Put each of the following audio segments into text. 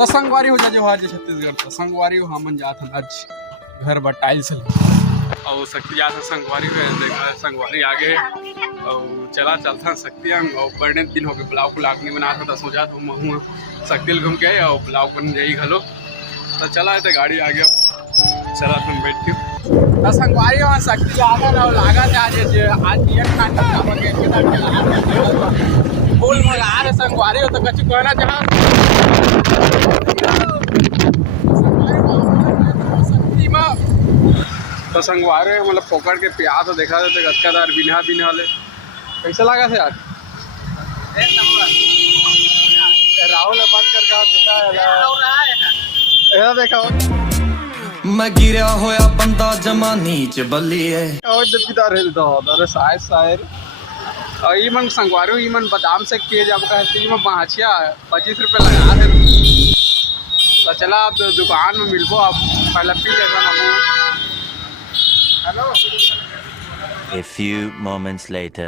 तो संगवारी हो जा जो आज छत्तीसगढ़ तो संगवारी हो हमन जात हन आज घर बर टाइल्स और शक्ति जा संगवारी हुए देखा संगवारी आगे और चलता शक्ति और बड़े दिन हो गए ब्लाउज को लाग नहीं बना था सोचा तो महू शक्ति घूम के और ब्लाउज बन जाई घलो तो चला तो गाड़ी आ गया चला तुम बैठ के तो संगवारी वहाँ शक्ति जाता ना लागा था आज एक फूल मंगा रहे संगवारी हो तो कछु कहना चाह तो संगवारे मतलब पकड़ के प्याज तो देखा देते गत्कादार बिना बिना ले कैसा लगा था यार राहुल बंद करके देखा मैं गिरा होया बंदा जमा नीच बल्लिए और जब किधर है तो शायर और ये मन संगवारे ये मन बादाम से किए जब कहते हैं बाँचिया 25 रुपये लगा दे तो चला आप दुकान में मिलबो आप पहले पी लेगा A few moments later.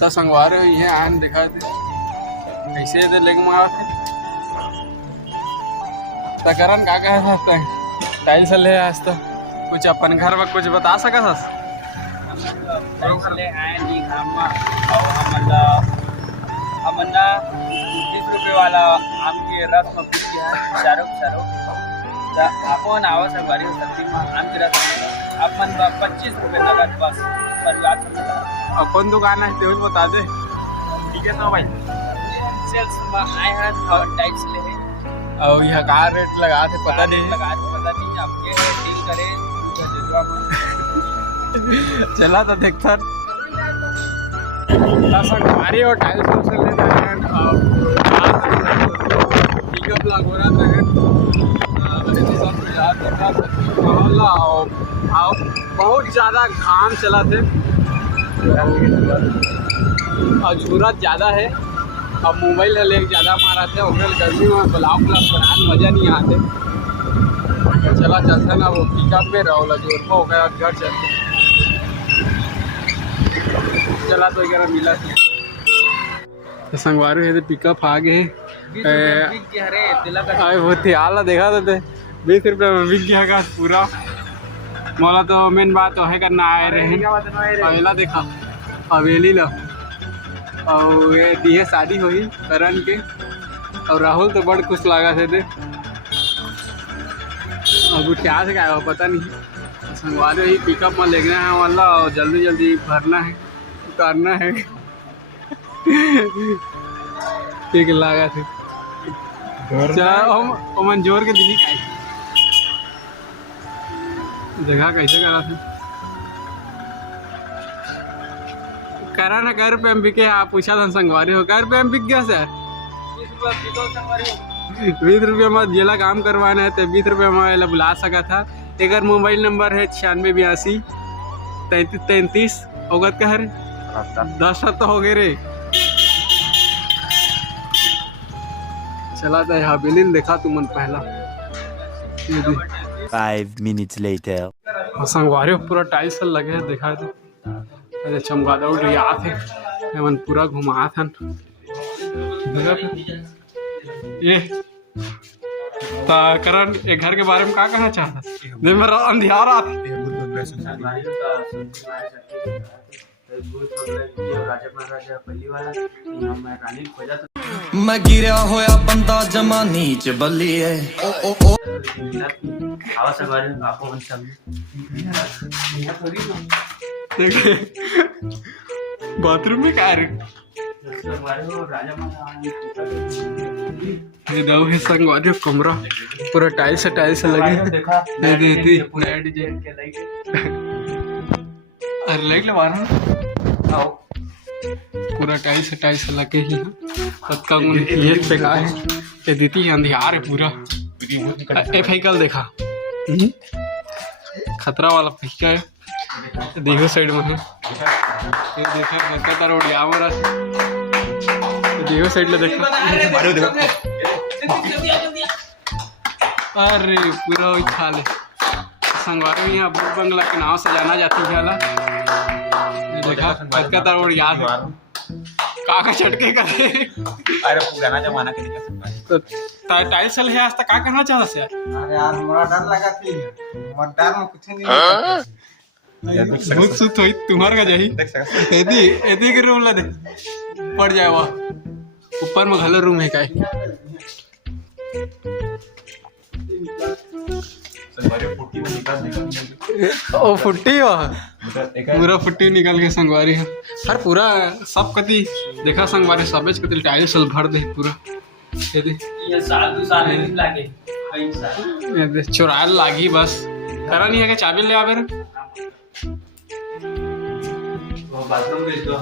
तो संगवारे ये आन दिखा दे कैसे दे लेग मार तकरन का कह सकते हैं टाइल्स ले आज तो कुछ अपन घर में कुछ बता सका था ले आए जी हम और हमना 30 रुपये वाला आम के रस में पी है चारों अपन आवाज संगवारी हो सकती है आम के रस अपन 25 रुपये नगद बस परिवार और कौन दुकान है तो बता दे ठीक है तो भाई सेल्स में आए हैं और टाइल्स ले और यह का रेट लगा थे पता नहीं आपके डील करे चला तो देखता संगवारी और टाइल्स से ले रहे हैं पिकअप लगो रहा और बहुत ज़्यादा घाम चला थे और जरूरत ज़्यादा है अब मोबाइल ले ज़्यादा मारा थे और गर्मी में ब्लाउज बनाने मज़ा नहीं आते चला चलता ना वो पिकअप में रहो लगे हो गया घर चलते चला तो इधर मिला तो संगवारी है तो पिकअप आ गए वो थियाला देखा तो 20 रुपये में बिक गया का पूरा मोला तो मेन बात तो है करना आए रहे पहला देखा हवेली ला और ये दिए शादी हुई करण के और राहुल तो बड़ खुश लगा थे अब क्या से क्या हो पता नहीं संगवारी ही पिकअप में लेना है वाला और जल्दी जल्दी भरना है उतारना है ठीक लगा थे हम जोर के दिल्ली का जगह कैसे करा थे करा ना कर पे बिके आप पूछा था संगवारी हो कर पे बिक गया सर 20 रुपये में जिला काम करवाना है तो 20 रुपये में बुला सका था एक मोबाइल नंबर है 9682 33 अवगत का है 10 तो हो गए रे चला था हवेली देखा तुमन पहला 5 minutes later. संगवारी पूरा टाइल्स लगे देखा तो अरे चमगादड़ उड़ आते एमन पूरा घुमा था ये करण एक घर के बारे में क्या कहना चाहता दे मेरा अंधियारा मैं गिरा होया बंदा जमा नीच बल्लिए बाथरूम में क्या है संगवारी कमरा पूरा टाइल्स लगे अरे लाइट लगा पूरा टाइल्स लगे ही सबका एक पे का है ये दीदी अंधियार है पूरा ए व्हीकल देखा खतरा वाला व्हीकल है देखो साइड में है ये देखा बरकत रोड यावरा देखो साइड ले देखा अरे पूरा उछाल संगवारी में यहाँ बंगला के नाव सजाना जाती है देखा बरकत रोड याद है काका चटके करे अरे पुराना जमाना के निकल तो टाइल्स है आज तक का कहना चाहता से यार अरे यार मोरा डर लगा थी मोर डर में कुछ नहीं भूत सुत होई तुम्हार का जाही देख सकते एदी के रूम ला दे पड़ जाए वहाँ ऊपर में घलो रूम है काय संगवारी फुट्टी में निकाल ओ फुट्टी वहाँ पूरा फुट्टी निकाल के संगवारी है हर पूरा सब कति देखा संगवारी सबेज कति टाइल्स भर दे पूरा एदी ये साल 2 साल नहीं लागे कई साल एदी चुराल लागी बस करा नहीं है कि चाबी ले आवे रे वो बाथरूम भेज दो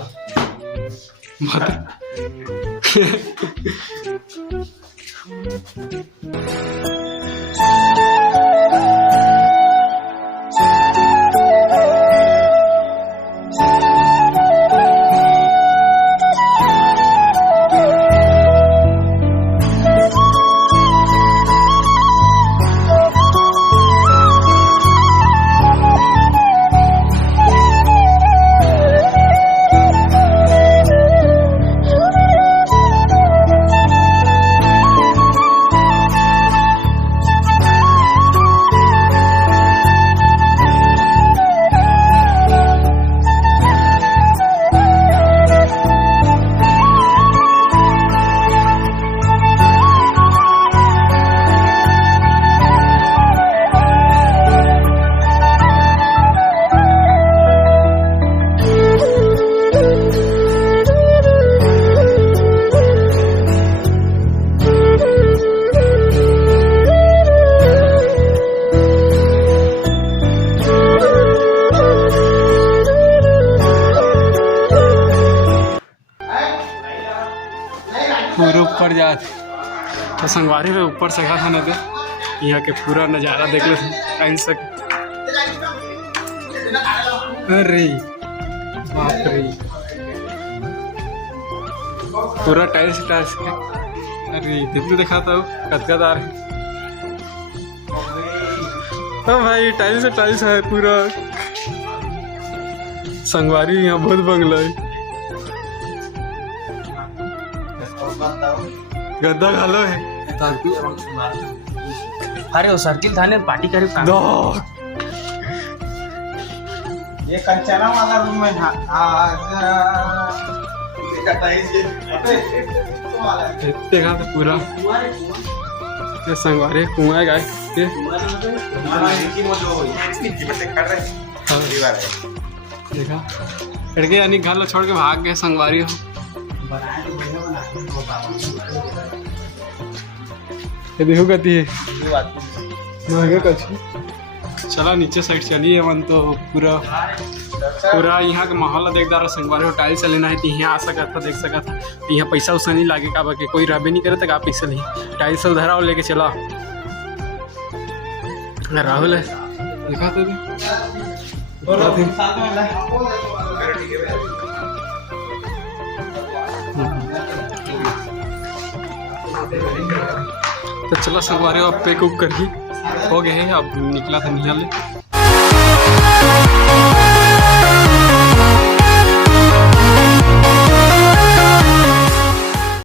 पूरा ऊपर जात तो संगवारी में ऊपर से था ना तो यहाँ के पूरा नज़ारा देख ले टाइम से अरे बाप रे पूरा टाइल्स टाइल्स के अरे दिल्ली दिखाता हूँ कदकदार है हाँ भाई टाइल्स है पूरा संगवारी यहाँ बहुत बंगला है गद्दा घालो है अरे वो सर्किल थाने पार्टी करे काम दो ये कंचना वाला रूम है देखा तो पूरा ये संगवारी कुआं है गाय ये देखा लड़के यानी घर लो छोड़ के भाग गए संगवारी हो ये देखो कहती है चला नीचे साइड चलिए मन तो पूरा यहाँ का माहौल देखदार संगवारी हो टाइल्स लेना है तो यहाँ आ सका था देख सका था तो यहाँ पैसा उसा नहीं लागे का बाकी कोई रहबे नहीं करे तो का पैसा नहीं टाइल्स धरा और लेके चला राहुल है देखा तो चला संगवारी अब पैक उप कर ही हो गए हैं अब निकला था निहाल